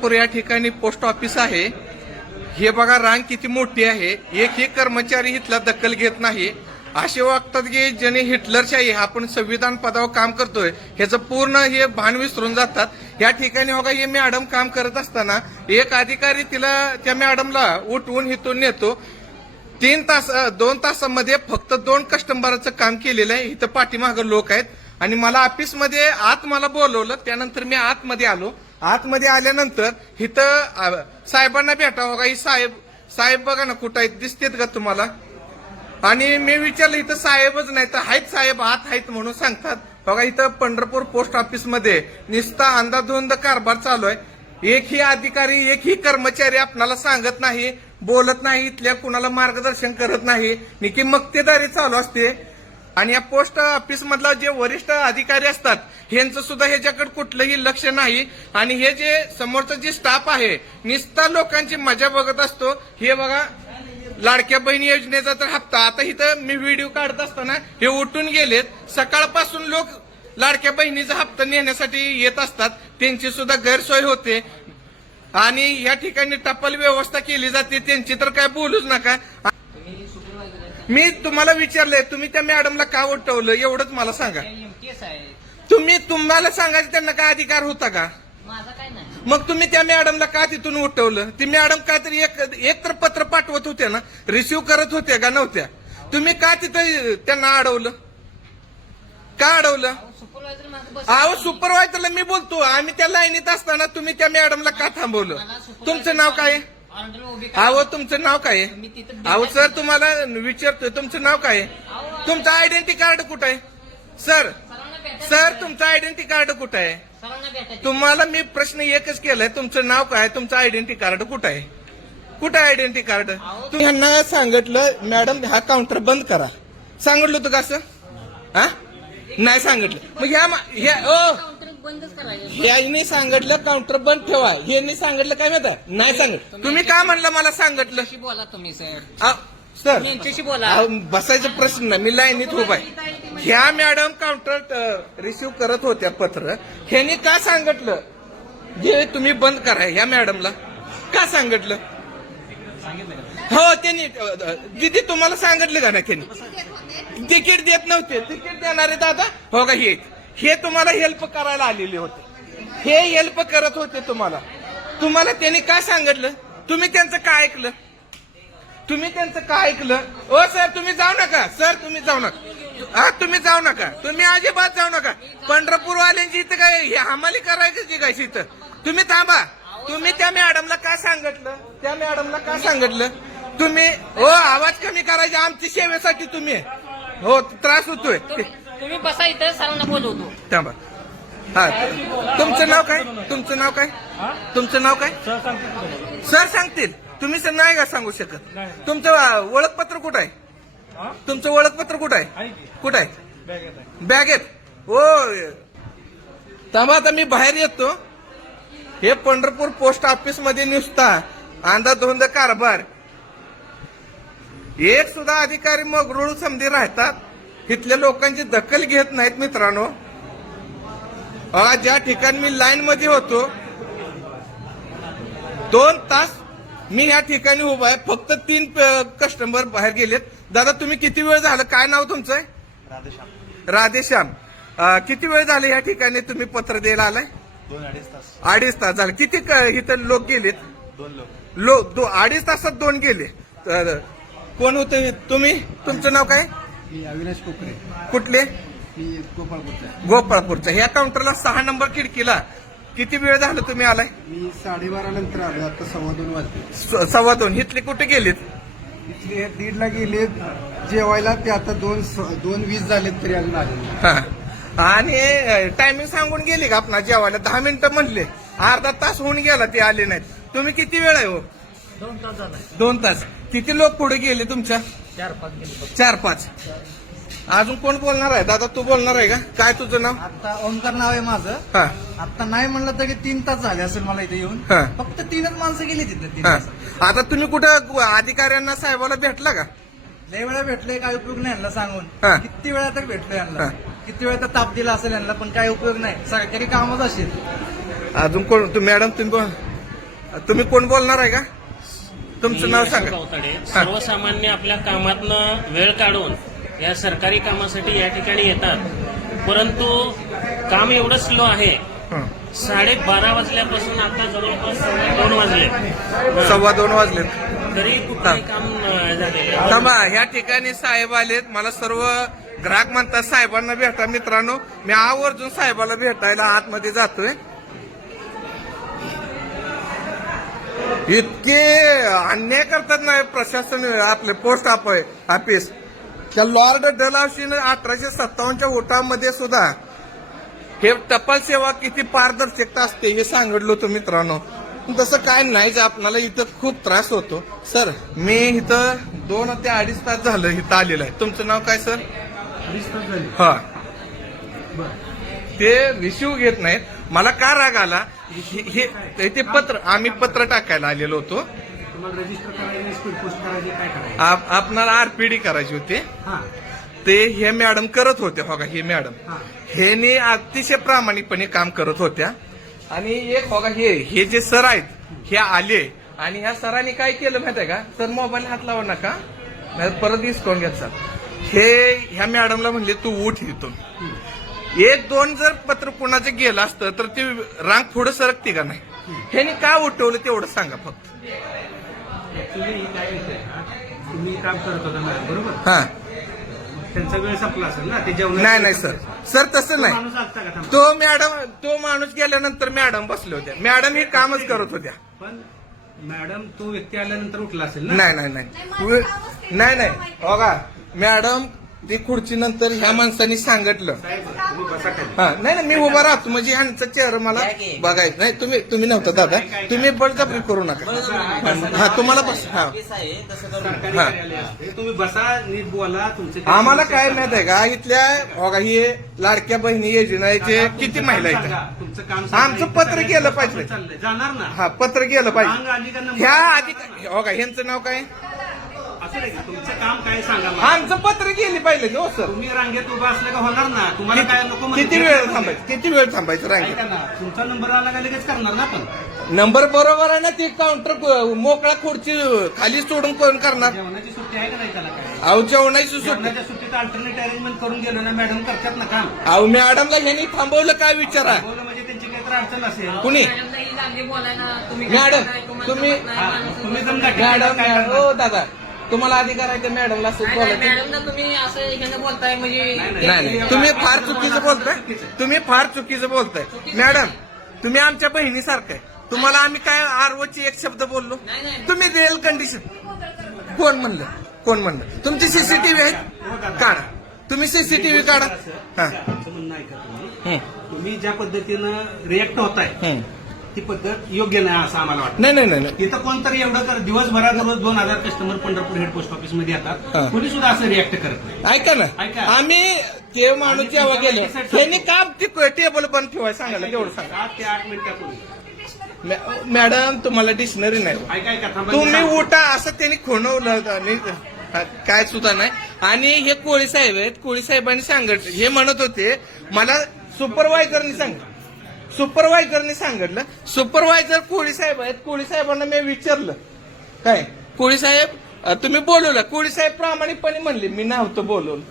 पंढरपूर या ठिकाणी post office आहे. हे बघा रांग किती मोठी आहे. एक एकही कर्मचारी इथला दखल घेत नाही. असे वागतात की ज्याने हिटलरशाही आपण संविधान पदावर काम करतोय ह्याचं पूर्ण हे भान विसरून जातात. या ठिकाणी बघा हे मॅडम काम करत असताना एक अधिकारी तिला त्या मॅडमला उठवून इथून नेतो. तीन तास दोन तासामध्ये फक्त दोन कस्टमरचं काम केलेलं आहे. इथं पाठीमागं लोक आहेत. आणि मला ऑफिसमध्ये आत मला बोलवलं त्यानंतर मी आतमध्ये आलो. आतमध्ये आल्यानंतर इथं साहेबांना भेटावं का? ही साहेब साहेब बघा ना कुठं आहेत दिसतेत का तुम्हाला? आणि मी विचारलं इथं साहेबच नाही तर आहेत साहेब आत आहेत म्हणून सांगतात. बघा इथं पंढरपूर पोस्ट ऑफिसमध्ये निस्ता अंदाधुंद कारभार चालू आहे. एकही अधिकारी एकही कर्मचारी आपणाला सांगत नाही बोलत नाही इथल्या कुणाला मार्गदर्शन करत नाही. निकी मक्तेदारी चालू असते. आणि या पोस्ट ऑफिस मधला जे वरिष्ठ अधिकारी असतात ह्यांचं सुद्धा ह्याच्याकडे कुठलंही लक्ष नाही. आणि हे जे समोरचं जे स्टाफ आहे निस्ता लोकांची मजा बघत असतो. हे बघा लाडक्या बहिणी योजनेचा तर हप्ता. आता इथं मी व्हिडिओ काढत असताना हे उठून गेलेत. सकाळपासून लोक लाडक्या बहिणीचा हप्ता नेण्यासाठी येत असतात. त्यांची सुद्धा गैरसोय होते. आणि या ठिकाणी टपाल व्यवस्था केली जाते. त्यांची तर काय बोलूच नका. मी तुम्हाला विचारलंय तुम्ही त्या मॅडमला का उठवलं? एवढंच मला सांगा. आहे. तुम्ही तुम्हाला सांगायचं त्यांना काय अधिकार होता का? माझा काय नाही. मग तुम्ही त्या मॅडमला का तिथून उठवलं? ती मॅडम काहीतरी एक एक तर पत्र पाठवत होत्या ना रिसिव्ह करत होत्या का नव्हत्या? तुम्ही का तिथं त्यांना अडवलं? का अडवलं? सुपरवायझर माझं बस अहो सुपरवायझरला मी बोलतो आम्ही त्या लाईनीत असताना तुम्ही त्या मॅडमला का थांबवलं? तुमचं नाव काय? आहे? ऑर्डर उभी अहो तुमचं नाव काय? मी आहे तिथं अहो सर तुम्हाला विचारतोय तुमचं नाव काय? आहे तुमचं आयडेंटिटी कार्ड कुठं आहे? सर भेटा सर तुमचं आयडेंटिटी कार्ड कुठं आहे? तुम्हाला मी प्रश्न एकच केलाय तुमचं नाव काय? तुमचं आयडेंटिटी कार्ड कुठं आहे? कुठं आयडेंटिटी कार्ड तुम्ही यांना सांगितलं मॅडम हा काउंटर बंद करा. सांगितलं होतं का असं? हा? नाही सांगितलं. मग ह्या मा- ह्या ओ! ह्याने सांगितलं काउंटर बंद ठेवा. ह्यांनी सांगितलं काय माहिती नाही सांगितलं. तुम्ही का म्हणलं मला सांगितलं? बोला तुम्ही सर. आ, सर. यांच्याशी बोला. बसायचा प्रश्न नाही. मी लाईनीत उभा आहे. ह्या मॅडम काउंटर रिसिव्ह करत होत्या पत्र. ह्यांनी का सांगितलं? जे तुम्ही बंद करा ह्या मॅडमला. का सांगितलं? हो त्यांनी दिदी तुम्हाला सांगितलं का ना त्यांनी? तिकीट देत नव्हते. तिकीट देणारे दादा? हो का हे. हे तुम्हाला हेल्प करायला आलेले होते. हे हेल्प करत होते तुम्हाला. तुम्हाला त्यांनी काय सांगितलं? तुम्ही त्यांचं काय ऐकलं? तुम्ही त्यांचं काय ऐकलं? ओ सर तुम्ही जाऊ नका. सर तुम्ही जाऊ नका. हा तुम्ही जाऊ नका. तुम्ही अजिबात जाऊ नका. पंढरपूर वाल्यांची इथं काय हे हमाली करायची काय इथं? तुम्ही थांबा. तुम्ही त्या मॅडमला काय सांगितलं? त्या मॅडमला काय सांगितलं? तुम्ही हो आवाज कमी करायचा. आमची सेवेसाठी तुम्ही. हो त्रास होतोय. तुम्ही बसा इथं सरांना बोलवतो. थांबा. हा तुमचं नाव काय? तुमचं नाव काय? तुमचं नाव काय? सर सांगतील तुम्ही सर नाही का सांगू शकत? तुमचं अ, ओळखपत्र कुठं आहे? तुमचं ओळखपत्र कुठं आहे? कुठं आहे? बॅगेत हो थांबा आता मी बाहेर येतो. हे पंढरपूर पोस्ट ऑफिसमध्ये नुसता अंधाधुंद कारभार. एक सुद्धा अधिकारी मगरूळ समधी राहतात. इथल्या लोकांची दखल घेत नाहीत मित्रांनो. ज्या ठिकाणी मी लाईन मध्ये होतो दोन तास मी या ठिकाणी उभा आहे. फक्त तीन कस्टमर बाहेर गेलेत. दादा तुम्ही किती वेळ झालं? काय नाव तुमचं? आहे राधेश्याम. अं, किती वेळ झाले या ठिकाणी तुम्ही पत्र द्यायला आलाय? दोन अडीच तास. अडीच तास झाले. किती इथं लोक गेलेत? दोन लोक. लो दो अडीच तासात दोन गेले. तर कोण होते? तुम्ही? तुमचं नाव काय? मी अविनाश कोकरे. कुठले? मी गोपाळपूरचा. गोपाळपूरचं. ह्या काउंटरला सहा नंबर खिडकीला किती वेळ झालं तुम्ही आलाय? मी साडेबारा नंतर आलो आता सव्वा दोन वाजले. स- सव्वा दोन. इथले कुठे गेलेत? इथले दीडला गेले जेवायला ते आता दोन स- दोन वीस झालेत तरी अजून आले नाही. हा. आणि टायमिंग सांगून गेले का आपण जेवायला? दहा मिनिटं म्हणले. अर्धा तास होऊन गेला ते आले नाहीत. तुम्ही किती वेळ आहे हो? दोन तास झाला. दोन तास. किती लोक पुढे गेले तुमच्या? चार पाच गेले चार पाच अजून कोण बोलणार आहे? दादा तू बोलणार आहे का? काय तुझं नाव? आता ओंकार नाव आहे माझं. हा. आता नाही म्हणलं तरी तीन तास झाले असेल मला इथे येऊन. हा. फक्त तीनच माणसं गेली तिथे तीन हा. तासात. आता तुम्ही कुठं अधिकाऱ्यांना साहेबाला भेटला का? लय वेळा भेटलोय काय उपयोग नाही यांना सांगून. हा. किती वेळा तर भेटलोय यांना. हा. किती वेळा तर ताप दिला असेल यांना पण काय उपयोग नाही. सरकारी कामच असेल. अजून कोण? तू मॅडम तुम्ही बोल तुम्ही कोण बोलणार आहे का? तुमचं नाव सांगा. सर्वसामान्य आपल्या कामातनं वेळ काढून या सरकारी कामासाठी या ठिकाणी येतात. परंतु काम एवढं स्लो आहे. हं. साडेबारा वाजल्यापासून आता जवळपास सव्वा दोन वाजले. सव्वा दोन वाजले तरी कुठलंही काम झालेलं ह्या ठिकाणी साहेब आलेत. मला सर्व ग्राहक म्हणतात साहेबांना भेटा मित्रांनो. मी आवर्जून साहेबाला भेटायला आतमध्ये जातोय. इतके अन्याय करतात ना प्रशासन आपले पोस्ट ऑफिस त्या लॉर्ड डलावशीनं अठराशे सत्तावन्नच्या उठामध्ये सुद्धा हे टपाल सेवा किती पारदर्शकता असते हे सांगितलं होतं मित्रांनो. तसं काय नाहीच आपल्याला इथं खूप त्रास होतो. सर मी इथं दोन ते अडीच तास झालं इथं आलेलं आहे. तुमचं नाव काय सर? हा. ते रिसिव्ह घेत नाहीत. मला का राग आला? हे हे- ते पत्र आम्ही पत्र टाकायला आलेलो होतो. तुम्हाला रजिस्टर करायचे स्पीड पोस्ट करायचे काय करायचे? आप- आपणाला आरपीडी करायची होती. हा. ते हे मॅडम करत होते हो का हे मॅडम हा. हेने अतिशय प्रामाणिकपणे काम करत होत्या. आणि एक बघा हे हे जे सर आहेत हे आले. आणि ह्या सरांनी काय केलं माहितीये का? सर मोबाईल हात लावू नका. नाही परत डिस्काउंट घ्यायचा हे ह्या मॅडमला म्हणले तू उठ इथून. एक दोन जर पत्र कोणाचं गेलं असतं तर ते रांग पुढे सरकते का नाही? ह्यानी का उठवलं तेवढं सांगा फक्त. ऍक्च्युली काय विषय आहे हा? तुम्ही काम करत होता मॅडम बरोबर? हा. त्यांचा वेळ संपला असेल ना ते जेवण नाही नाही सर. सर तसं नाही. माणूस आलता का थांबा? तो मॅडम तो माणूस गेल्यानंतर मॅडम बसले होत्या. मॅडम हे कामच करत होत्या. पण मॅडम तो व्यक्ती आल्यानंतर उठला असेल ना? नाही नाही नाही. वे- नाही नाही. बघा मॅडम ती खुर्ची नंतर ह्या माणसांनी सांगितलं. हा नाही नाही मी उभा राहतो म्हणजे ह्यांचा चेहरा मला बघायचं नाही तुम्ही तुम्ही नव्हता दादा तुम्ही बळजबरी करू नका हा तुम्हाला बस हा हा. तुम्ही बसा नीट बोला तुमचे आम्हाला काय. माहीत आहे का इथल्या बघा ही लाडक्या बहिणी योजनेचे किती महिला आहेत सांगा, तुमचं काम आमचं. पत्र गेलं पाहिजे. चाललंय. जाणार ना हा पत्र गेलं पाहिजे ह्या आधी? हो का ह्यांचं नाव काय? तुमचं काम काय सांगा मला. आमचं पत्र गेली पाहिजे हो सर. तुम्ही रांगेत उभा असलं का होणार ना? तुम्हाला काय नको म्हणजे किती वेळ थांबायचं? किती वेळ थांबायचं रांगेत? ऐका ना तुमचा नंबर आला का लगेच करणार ना आपण? नंबर बरोबर आहे ना ते काउंटर मोकळा खुर्ची खाली सोडून कोण करणार? जेवणाची सुट्टी आहे का नाही त्याला काय? अहो जेवणाची सुट्टी जेवणाच्या सुट्टीत अल्टरनेट अरेंजमेंट करून गेलो ना मॅडम करतात ना काम. अहो मॅडमला ह्यांनी थांबवलं काय विचारा? बोललं म्हणजे त्यांची काहीतरी अडचण असेल. कुणी? ही तुम्ही मॅडम, तुम्ही- हा, जमला मॅडम काय मॅडम करणार? हो दादा. तुम्हाला अधिकार आहे त्या मॅडमला असं मॅडमला तुम्ही असं ह्यानं बोलताय म्हणजे नाही, नाही. नाही तुम्ही फार चुकीचं बोलताय. तुम्ही फार चुकीचं बोलताय. मॅडम तुम्ही आमच्या बहिणीसारखं आहे. तुम्हाला आम्ही काय आरवची एक शब्द बोललो? नाही, नाही. तुम्ही रिअल कंडिशन कोण म्हणलं? कोण म्हणलं? तुमची सीसीटीव्ही आहे? काढा. तुम्ही सीसीटीव्ही काढा. हा आमचं म्हणणं ऐका तुम्ही. हं, तुम्ही ज्या पद्धतीनं रिएक्ट होताय हं. ती पद्धत योग्य नाही असं आम्हाला वाटतं. नाही नाही नाही नाही. इथं कोणतरी एवढं कर दिवसभरात रोज दोन हजार कस्टमर पंढरपूर हेड पोस्ट ऑफिसमध्ये हा. येतात कोणी सुद्धा असं रिएक्ट करत नाही. ऐका ना. ऐका. आम्ही ते माणूस जेव्हा तुमच्या माहितीसाठी त्यांनी का ते टेबल बंद ठेवाय सांगायला तेवढं सांगा. सात ते आठ मिनिटापूर्वी मॅ- मॅडम तुम्हाला डिक्शनरी नाही. ऐका ऐका थांबा तुम्ही सांगतो. उठा असं त्यांनी खुणवलं आणि काय सुद्धा नाही. आणि हे कोळी साहेब आहेत कोळी साहेबांनी सांगितलं हे म्हणत होते मला सुपरवायझरनी सांगितलं सुपरवायझरनी सांगितलं. सुपरवायझर कोळी साहेब आहेत. कोळी साहेबांना मी विचारलं. काय? कोळी साहेब तुम्ही बोलवलं. कोळी साहेब प्रामाणिकपणे म्हणले मी नव्हतं बोलवलं.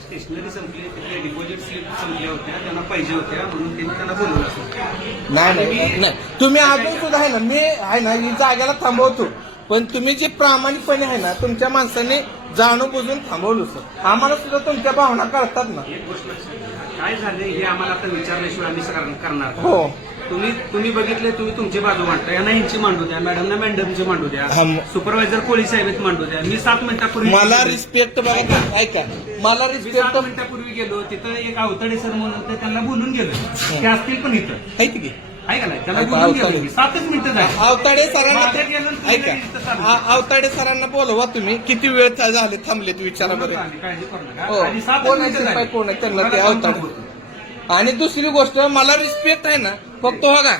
स्टेशनरी संपली तिथे डिपॉझिट स्लिप संपल्या होत्या त्यांना पाहिजे होत्या म्हणून त्यांनी त्याला बोलवलं. असेल नाही नाही नाही. तुम्ही अजून सुद्धा आहे ना मी आहे ना ही जागेला थांबवतो. पण तुम्ही जे प्रामाणिकपणे आहे ना तुमच्या माणसाने जाणून बुजून थांबवलं सर आम्हाला सुद्धा तुमच्या भावना कळतात ना. एक गोष्ट लक्षात घ्या. काय झाले हे आम्हाला आता विचारल्याशिवाय आम्ही सगळं करणार. हो. तुम्ही तुम्ही बघितले तुम्ही तुमची बाजू मांडता यांना यांची मांडू द्या मॅडमना मॅडमची मांडू द्या. हम- सुपरवायझर कोळी साहेब मांडू द्या. मी सात मिनिटापूर्वी मला रिस्पेक्ट बघा ऐका. मला मी रिस्पेक्ट सात मिनिटापूर्वी गेलो. तिथं एक अवतडे सर म्हणून होते, त्यांना बोलून गेलो. ते असतील पण इथं. आहे की? आहे का नाही त्याला ऐका, बोलून गेलो अवताडे. मी सातच मिनिटं झाली. अवताडे सरांना माझ्या. आ- अवताडे सरांना बोलवा तुम्ही. किती वेळ झाले थांबलेत विचारा बरं काळजी करू नका. हो. आणि सातच कोण आहे मिनिटं शिपाई झाली. कोण आहे त्यांना ते अवताडे. नको. आणि दुसरी गोष्ट मला रिस्पेक्ट आहे ना. फक्त बघा.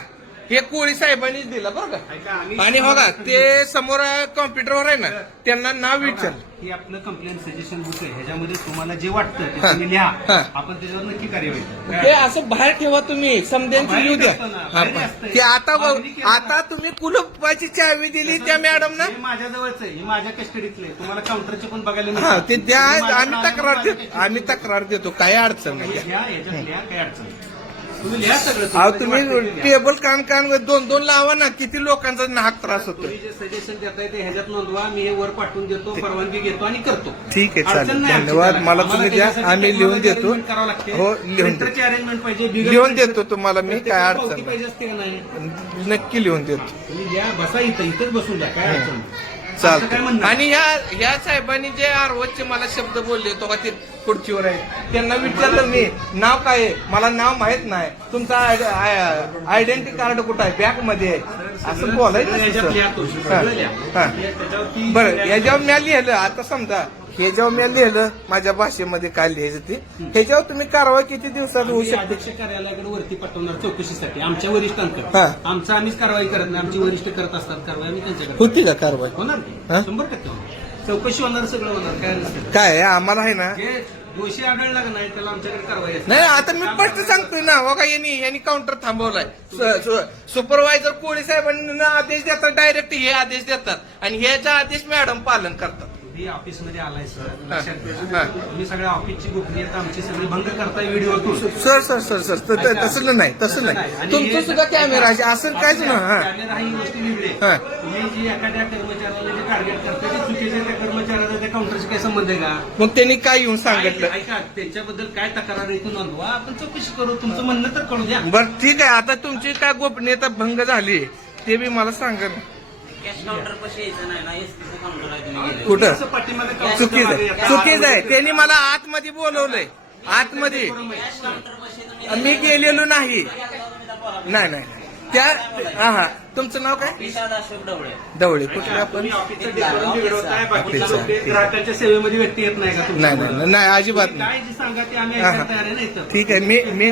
हे कोळी साहेबांनीच दिलं बरं का आणि हो का ते समोर कॉम्प्युटरवर आहे ना त्यांना नाव विचार हे आपलं कंप्लेंट सजेशन बुक आहे ह्याच्यामध्ये तुम्हाला जे वाटतं ते हा. तुम्ही लिहा. आपण त्याच्यावर नक्की कार्यवाही करू. ते असं बाहेर ठेवा तुम्ही समध्यांची येऊ द्या असतं ना, हा, बाहेर पण असतंय. ते आता. आता तुम्ही कुलपाची चावी दिली त्या मॅडम ना हे माझ्या जवळच आहे हे माझ्या कस्टडीतलं आहे तुम्हाला काउंटरचे पण बघायला हा मिळतात. ते द्या तुम्ही माझ्या आम्ही तक्रार माझ्या देतो आम्ही तक्रार देतो काय अडचण नाही हे घ्या लिहा अडचण नाही. तुम्ही लिहा सगळं अहो. टेबल कान कान दोन दोन लावा ना किती लोकांचा नाहक त्रास तुम्ही जे सजेशन देताय ते ह्याच्यात नोंदवा मी हे वर पाठवून देतो परवानगी घेतो आणि करतो ठीक आहे, चालेल. धन्यवाद. मला तुम्ही द्या. आम्ही लिहून देतो. हो, लिहून देतो. Arrangement पाहिजे लिहून देतो तुम्हाला मी काय अडचण. पाहिजे असते का नाही नक्की लिहून देतो तुम्ही द्या बसा इथं इथंच बसून द्या काय अडचण चालतं? आणि ह्या ह्या साहेबांनी जे आरवतचे मला शब्द बोलले तो का ते खुर्चीवर आहे. त्यांना विचारलं मी नाव काय आहे? मला नाव माहीत नाही. तुमचा आयडेंटिटी कार्ड कुठं आहे? बॅगमध्ये आहे. असं बोलायचं बरं याच्यावर मी लिहिलं. आता समजा हे जेव्हा मी लिहिलं माझ्या भाषेमध्ये काय लिहायचं ते ह्याच्यावर तुम्ही कारवाई किती दिवसात होऊ आम्ही शकते? अध्यक्ष कार्यालयाकडे वरती पाठवणार चौकशीसाठी आमच्या वरिष्ठांकडे. हा. आमचं आम्हीच कारवाई करत नाही आमची वरिष्ठ करत असतात कारवाई आम्ही त्यांच्याकडे होती का कारवाई? होणार हा? की शंभर टक्के होणार. चौकशी होणार सगळं होणार काय काय आहे, आम्हाला आहे ना? जे दोषी आढळला का नाही त्याला आमच्याकडे कारवाई असते. नाही आता मी स्पष्ट सांगतोय ना बघा यांनी यांनी काउंटर थांबवलाय. सुपरवायझर कोळी साहेबांनी आदेश देतात डायरेक्ट हे आदेश देतात. आणि ह्याचा आदेश मॅडम पालन करतात. तुम्ही ऑफिसमध्ये आलाय सर. लक्षात. तुम्ही सगळ्या ऑफिसची गोपनीयता आमची सगळी भंग करताय व्हिडिओतून. सर सर सर सर त- त- तसं नाही तसं नाही. तुमचं सुद्धा कॅमेरा आहे असं काहीच ना हा. कॅमेरा ही गोष्ट वेगळी हा. तुम्ही जी एखाद्या कर्मचाऱ्याला जे टार्गेट करता ते चुकीचे त्या कर्मचाऱ्याचा त्या काउंटरशी काय संबंध आहे का? मग त्यांनी काय येऊन सांगितलं? ऐका त्यांच्याबद्दल काय तक्रार आहे इथून नोंदवा. आपण चौकशी करू तुमचं म्हणणं तर कळू द्या. बर ठीक आहे. आता तुमची काय गोपनीयता भंग झाली ते बी मला सांगा कॅश काउंटर पाशी यायचं नाही ना एसटीचं काउंटर आहे तुम्ही गेले. कुठं? चुकीच आहे. चुकीच आहे. त्यांनी मला आतमध्ये बोलवलंय. आतमध्ये. कॅश काउंटर पाशी तुम्ही मी गेलेलो नाही. नाही नाही. त्या हा हा. तुमचं नाव काय? विशाल अशोक दवळे कुठले आपण? ग्राहकांच्या सेवेमध्ये व्यक्ती येत नाही का नाही नाही अजिबात नाही काय जे सांगा ते आम्ही ऐकायला. तयार आहे ना इथं? ठीक आहे. मी मी